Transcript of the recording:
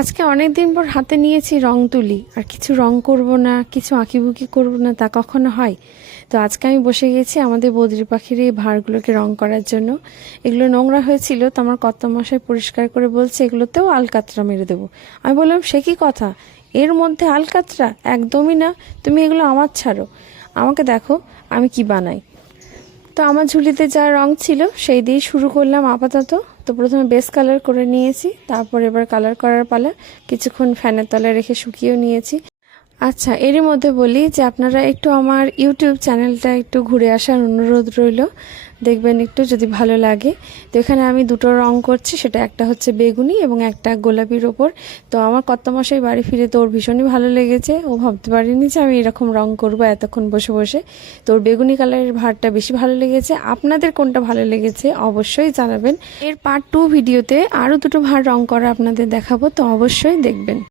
আজকে অনেক দিন পর হাতে নিয়েছি রং তুলি, আর কিছু রং করব না, কিছু আঁকিবুকি করব না, তা কখনো হয়? তো আজকে আমি বসে গেছি আমাদের বদ্রি পাখির এই ভাঁড়গুলোকে রং করার জন্য। এগুলো নোংরা হয়েছিল, তো আমার কর্তামশাই পরিষ্কার করে বলছে এগুলোতেও আলকাতরা মেরে দেবো। আমি বললাম সে কি কথা, এর মধ্যে আলকাতরা? একদমই না, তুমি এগুলো আমার ছাড়ো, আমাকে দেখো আমি কি বানাই। তো আমার ঝুলিতে যা রং ছিল সেই দিয়েই শুরু করলাম আপাতত। তো প্রথমে বেস কালার করে নিয়েছি, তারপর এবার কালার করার পালা। কিছুক্ষণ ফ্যানের তলায় রেখে শুকিয়েও নিয়েছি। আচ্ছা, এরই মধ্যে বলি যে আপনারা একটু আমার ইউটিউব চ্যানেলটা একটু ঘুরে আসার অনুরোধ রইল। দেখবেন একটু যদি ভালো লাগে। তো এখানে আমি দুটো রং করছি, সেটা একটা হচ্ছে বেগুনি এবং একটা গোলাপির ওপর। তো আমার কর্তামশাই বাড়ি ফিরে তো ওর ভীষণই ভালো লেগেছে। ও ভাবতে পারিনি যে আমি এরকম রং করব এতক্ষণ বসে বসে। তো ওর বেগুনি কালারের ভাঁড়টা বেশি ভালো লেগেছে। আপনাদের কোনটা ভালো লেগেছে অবশ্যই জানাবেন। এর পার্ট 2 ভিডিওতে আরও দুটো ভাঁড় রং করা আপনাদের দেখাবো, তো অবশ্যই দেখবেন।